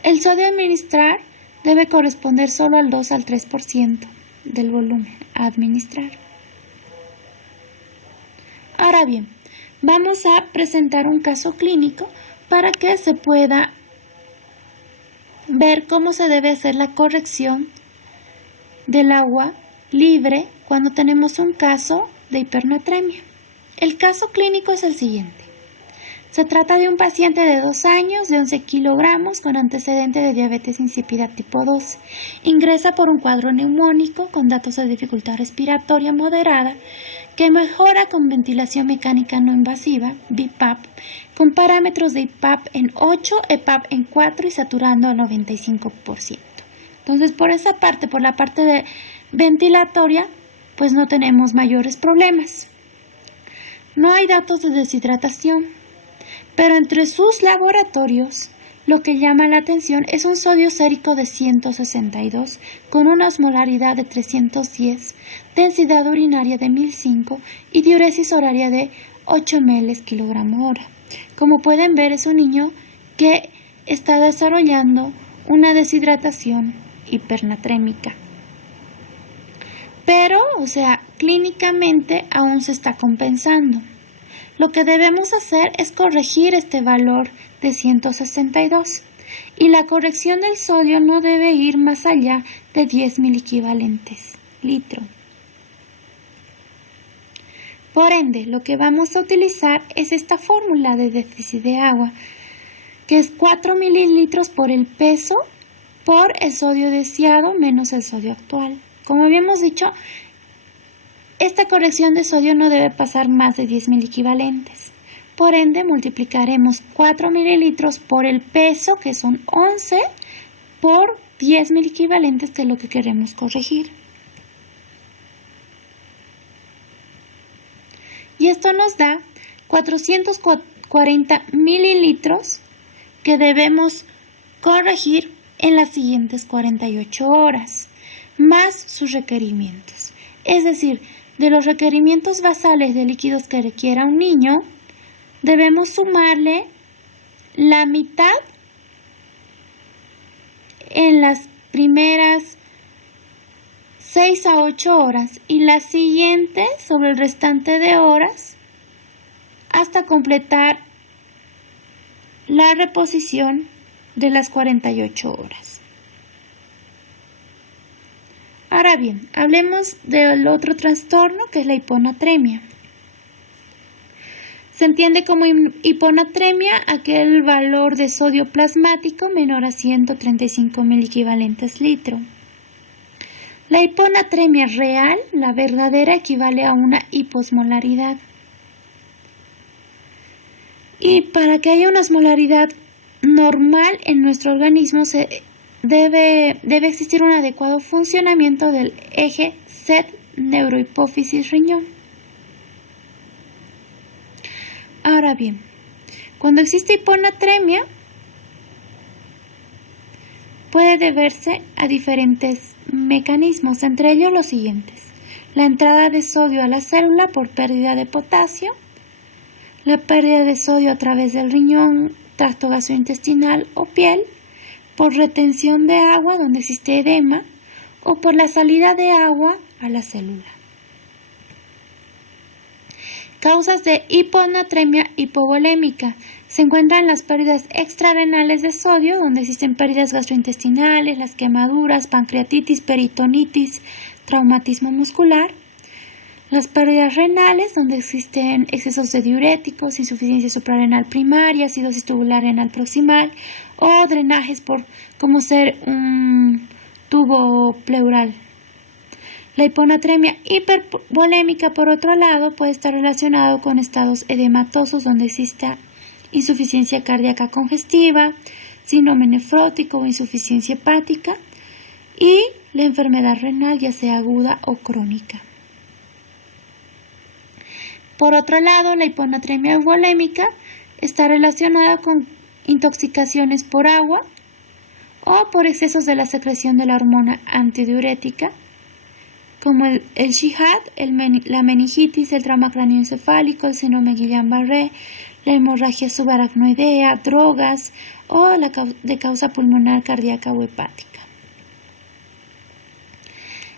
El sodio a administrar debe corresponder solo al 2 al 3% del volumen a administrar. Ahora bien, vamos a presentar un caso clínico para que se pueda ver cómo se debe hacer la corrección del agua libre cuando tenemos un caso de hipernatremia. El caso clínico es el siguiente. Se trata de un paciente de 2 años, de 11 kilogramos, con antecedente de diabetes insípida tipo 2. Ingresa por un cuadro neumónico con datos de dificultad respiratoria moderada, que mejora con ventilación mecánica no invasiva, BiPAP, con parámetros de IPAP en 8, EPAP en 4 y saturando al 95%. Entonces, por esa parte, por la parte de ventilatoria, pues no tenemos mayores problemas. No hay datos de deshidratación, pero entre sus laboratorios, lo que llama la atención es un sodio sérico de 162 con una osmolaridad de 310, densidad urinaria de 1005 y diuresis horaria de 8 ml/kg/h. Como pueden ver, es un niño que está desarrollando una deshidratación hipernatrémica. Pero, clínicamente aún se está compensando. Lo que debemos hacer es corregir este valor de 162. y la corrección del sodio no debe ir más allá de 10 miliequivalentes litro. Por ende, lo que vamos a utilizar es esta fórmula de déficit de agua, que es 4 mililitros por el peso por el sodio deseado menos el sodio actual. Como habíamos dicho, esta corrección de sodio no debe pasar más de 10 miliequivalentes. Por ende, multiplicaremos 4 mililitros por el peso, que son 11, por 10 miliequivalentes de lo que queremos corregir. Y esto nos da 440 mililitros que debemos corregir en las siguientes 48 horas, más sus requerimientos. Es decir, de los requerimientos basales de líquidos que requiera un niño, debemos sumarle la mitad en las primeras 6 a 8 horas y la siguiente sobre el restante de horas hasta completar la reposición de las 48 horas. Ahora bien, hablemos del otro trastorno, que es la hiponatremia. Se entiende como hiponatremia aquel valor de sodio plasmático menor a 135 miliequivalentes litro. La hiponatremia real, la verdadera, equivale a una hiposmolaridad. Y para que haya una osmolaridad normal en nuestro organismo debe existir un adecuado funcionamiento del eje SED neurohipófisis-riñón. Ahora bien, cuando existe hiponatremia, puede deberse a diferentes mecanismos, entre ellos los siguientes: la entrada de sodio a la célula por pérdida de potasio, la pérdida de sodio a través del riñón, tracto gastrointestinal o piel, por retención de agua donde existe edema o por la salida de agua a la célula. Causas de hiponatremia hipovolémica. Se encuentran las pérdidas extrarrenales de sodio, donde existen pérdidas gastrointestinales, las quemaduras, pancreatitis, peritonitis, traumatismo muscular. Las pérdidas renales, donde existen excesos de diuréticos, insuficiencia suprarrenal primaria, acidosis tubular renal proximal o drenajes como ser un tubo pleural. La hiponatremia hipervolémica, por otro lado, puede estar relacionado con estados edematosos donde exista insuficiencia cardíaca congestiva, síndrome nefrótico o insuficiencia hepática y la enfermedad renal, ya sea aguda o crónica. Por otro lado, la hiponatremia euvolémica está relacionada con intoxicaciones por agua o por excesos de la secreción de la hormona antidiurética, como el SHIHAD, la meningitis, el trauma cráneoencefálico, el síndrome Guillain-Barré, la hemorragia subaracnoidea, drogas o de causa pulmonar, cardíaca o hepática.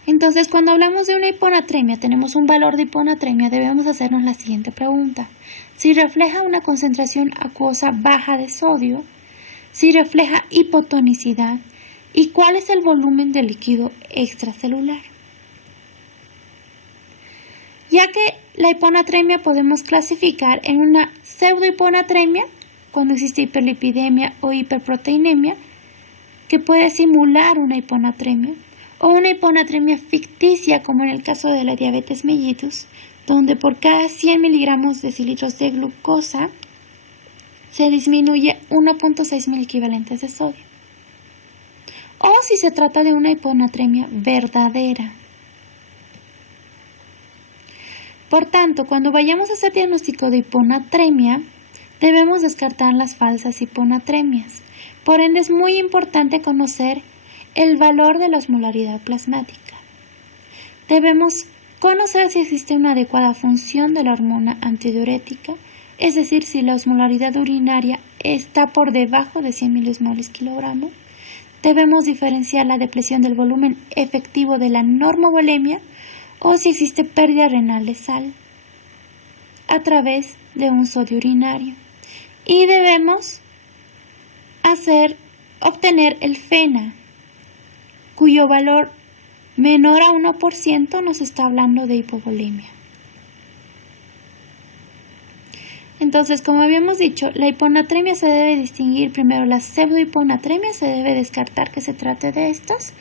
Entonces, cuando hablamos de una hiponatremia, tenemos un valor de hiponatremia, debemos hacernos la siguiente pregunta: si refleja una concentración acuosa baja de sodio, si refleja hipotonicidad y cuál es el volumen de líquido extracelular. Ya que la hiponatremia podemos clasificar en una pseudohiponatremia, cuando existe hiperlipidemia o hiperproteinemia, que puede simular una hiponatremia, o una hiponatremia ficticia, como en el caso de la diabetes mellitus, donde por cada 100 miligramos decilitros de glucosa se disminuye 1.6 miliequivalentes de sodio. O si se trata de una hiponatremia verdadera. Por tanto, cuando vayamos a hacer diagnóstico de hiponatremia, debemos descartar las falsas hiponatremias. Por ende, es muy importante conocer el valor de la osmolaridad plasmática. Debemos conocer si existe una adecuada función de la hormona antidiurética, es decir, si la osmolaridad urinaria está por debajo de 100 milismoles kilogramo. Debemos diferenciar la depresión del volumen efectivo de la normovolemia o si existe pérdida renal de sal a través de un sodio urinario. Y debemos hacer obtener el FeNA, cuyo valor menor a 1% nos está hablando de hipovolemia. Entonces, como habíamos dicho, la hiponatremia se debe distinguir primero. La pseudohiponatremia se debe descartar que se trate de estos.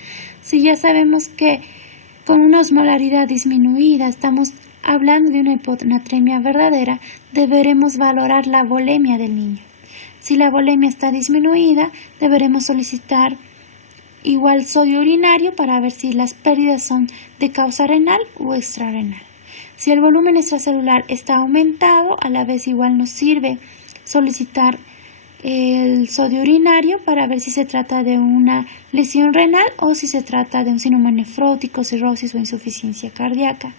Si ya sabemos que con una osmolaridad disminuida estamos hablando de una hiponatremia verdadera, deberemos valorar la volemia del niño. Si la volemia está disminuida, deberemos solicitar igual sodio urinario para ver si las pérdidas son de causa renal o extrarrenal. Si el volumen extracelular está aumentado, a la vez igual nos sirve solicitar el sodio urinario para ver si se trata de una lesión renal o si se trata de un síndrome nefrótico, cirrosis o insuficiencia cardíaca.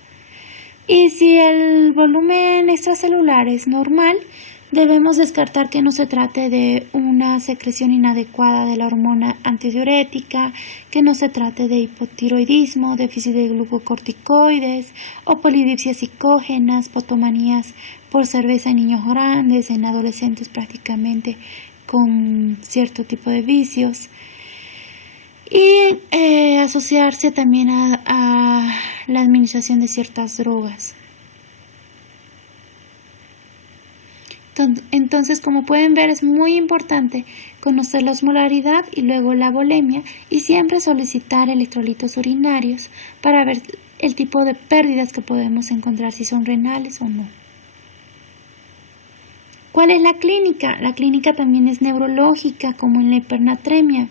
Y si el volumen extracelular es normal, debemos descartar que no se trate de una secreción inadecuada de la hormona antidiurética, que no se trate de hipotiroidismo, déficit de glucocorticoides o polidipsias psicógenas, potomanías por cerveza en niños grandes, en adolescentes prácticamente con cierto tipo de vicios. Y asociarse también a la administración de ciertas drogas. Entonces, como pueden ver, es muy importante conocer la osmolaridad y luego la volemia y siempre solicitar electrolitos urinarios para ver el tipo de pérdidas que podemos encontrar, si son renales o no. ¿Cuál es la clínica? La clínica también es neurológica, como en la hipernatremia,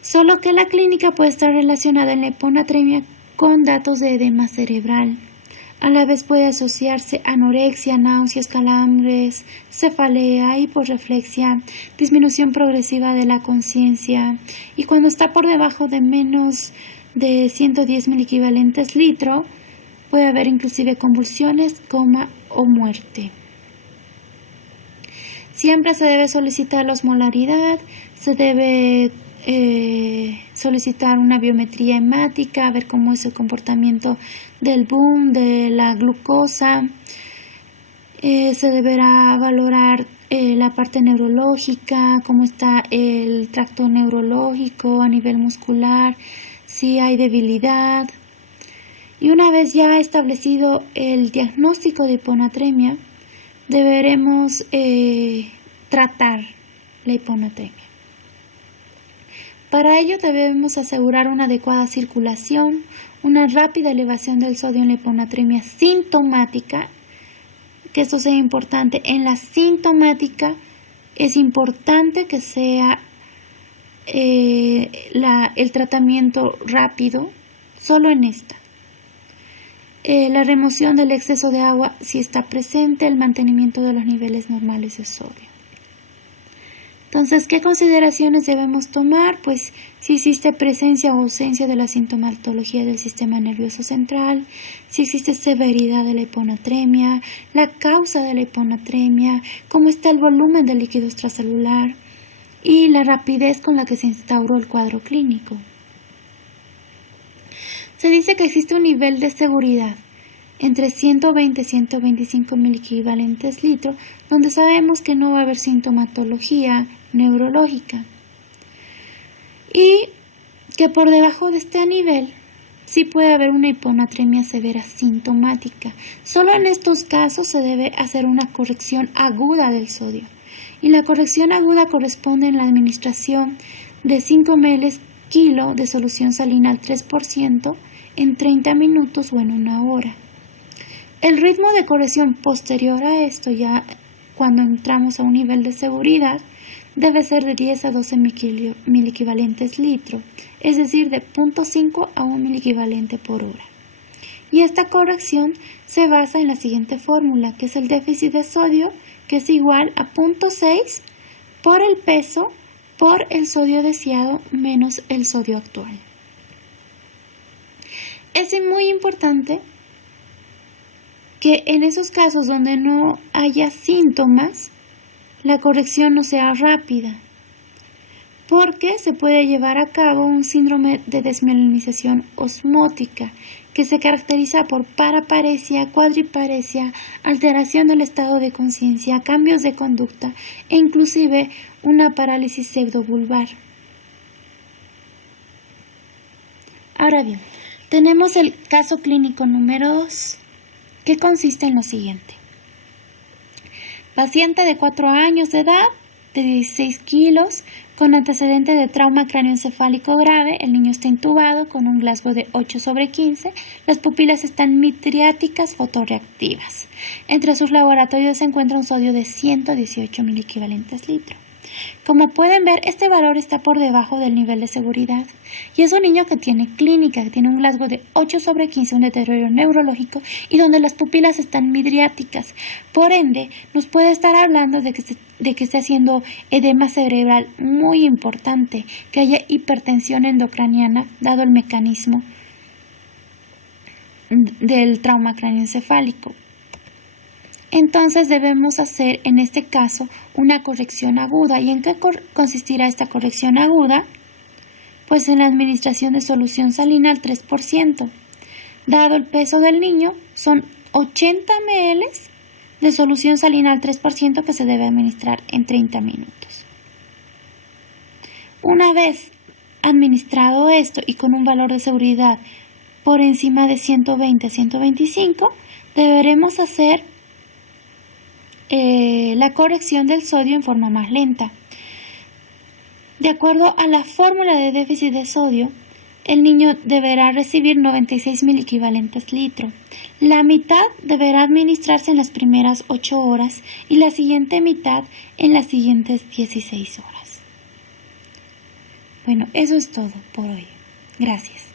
solo que la clínica puede estar relacionada en la hiponatremia con datos de edema cerebral. A la vez puede asociarse anorexia, náuseas, calambres, cefalea, hiporreflexia, disminución progresiva de la conciencia, y cuando está por debajo de menos de 110 miliequivalentes litro, puede haber inclusive convulsiones, coma o muerte. Siempre se debe solicitar la osmolaridad, se debe solicitar una biometría hemática, ver cómo es el comportamiento del boom, de la glucosa. Se deberá valorar la parte neurológica, cómo está el tracto neurológico a nivel muscular, si hay debilidad. Y una vez ya establecido el diagnóstico de hiponatremia, deberemos tratar la hiponatremia. Para ello debemos asegurar una adecuada circulación, una rápida elevación del sodio en la hiponatremia sintomática, que esto sea importante. En la sintomática es importante que sea el tratamiento rápido, solo en esta. La remoción del exceso de agua si está presente, el mantenimiento de los niveles normales de sodio. Entonces, ¿qué consideraciones debemos tomar? Pues si existe presencia o ausencia de la sintomatología del sistema nervioso central, si existe severidad de la hiponatremia, la causa de la hiponatremia, cómo está el volumen del líquido extracelular y la rapidez con la que se instauró el cuadro clínico. Se dice que existe un nivel de seguridad entre 120 y 125 miliequivalentes litro, donde sabemos que no va a haber sintomatología neurológica, y que por debajo de este nivel sí puede haber una hiponatremia severa sintomática. Solo en estos casos se debe hacer una corrección aguda del sodio, y la corrección aguda corresponde en la administración de 5 ml/kg de solución salina al 3% en 30 minutos o en 1 hora. El ritmo de corrección posterior a esto, ya cuando entramos a un nivel de seguridad, debe ser de 10 a 12 miliequivalentes litro, es decir, de 0.5 a 1 miliequivalente por hora. Y esta corrección se basa en la siguiente fórmula, que es el déficit de sodio, que es igual a 0.6 por el peso por el sodio deseado menos el sodio actual. Es muy importante que en esos casos donde no haya síntomas, la corrección no sea rápida, porque se puede llevar a cabo un síndrome de desmielinización osmótica, que se caracteriza por paraparesia, cuadriparesia, alteración del estado de conciencia, cambios de conducta e inclusive una parálisis pseudovulvar. Ahora bien, tenemos el caso clínico número 2, que consiste en lo siguiente. Paciente de 4 años de edad, de 16 kilos, con antecedente de trauma cráneoencefálico grave. El niño está intubado con un Glasgow de 8/15. Las pupilas están midriáticas fotorreactivas. Entre sus laboratorios se encuentra un sodio de 118 miliequivalentes litro. Como pueden ver, este valor está por debajo del nivel de seguridad y es un niño que tiene clínica, que tiene un Glasgow de 8/15, un deterioro neurológico y donde las pupilas están midriáticas. Por ende, nos puede estar hablando de que esté haciendo edema cerebral muy importante, que haya hipertensión endocraniana, dado el mecanismo del trauma cráneoencefálico. Entonces debemos hacer en este caso una corrección aguda. ¿Y en qué consistirá esta corrección aguda? Pues en la administración de solución salina al 3%. Dado el peso del niño, son 80 ml de solución salina al 3% que se debe administrar en 30 minutos. Una vez administrado esto y con un valor de seguridad por encima de 120-125, deberemos hacer la corrección del sodio en forma más lenta. De acuerdo a la fórmula de déficit de sodio, el niño deberá recibir 96 miliequivalentes litro. La mitad deberá administrarse en las primeras 8 horas y la siguiente mitad en las siguientes 16 horas. Bueno, eso es todo por hoy. Gracias.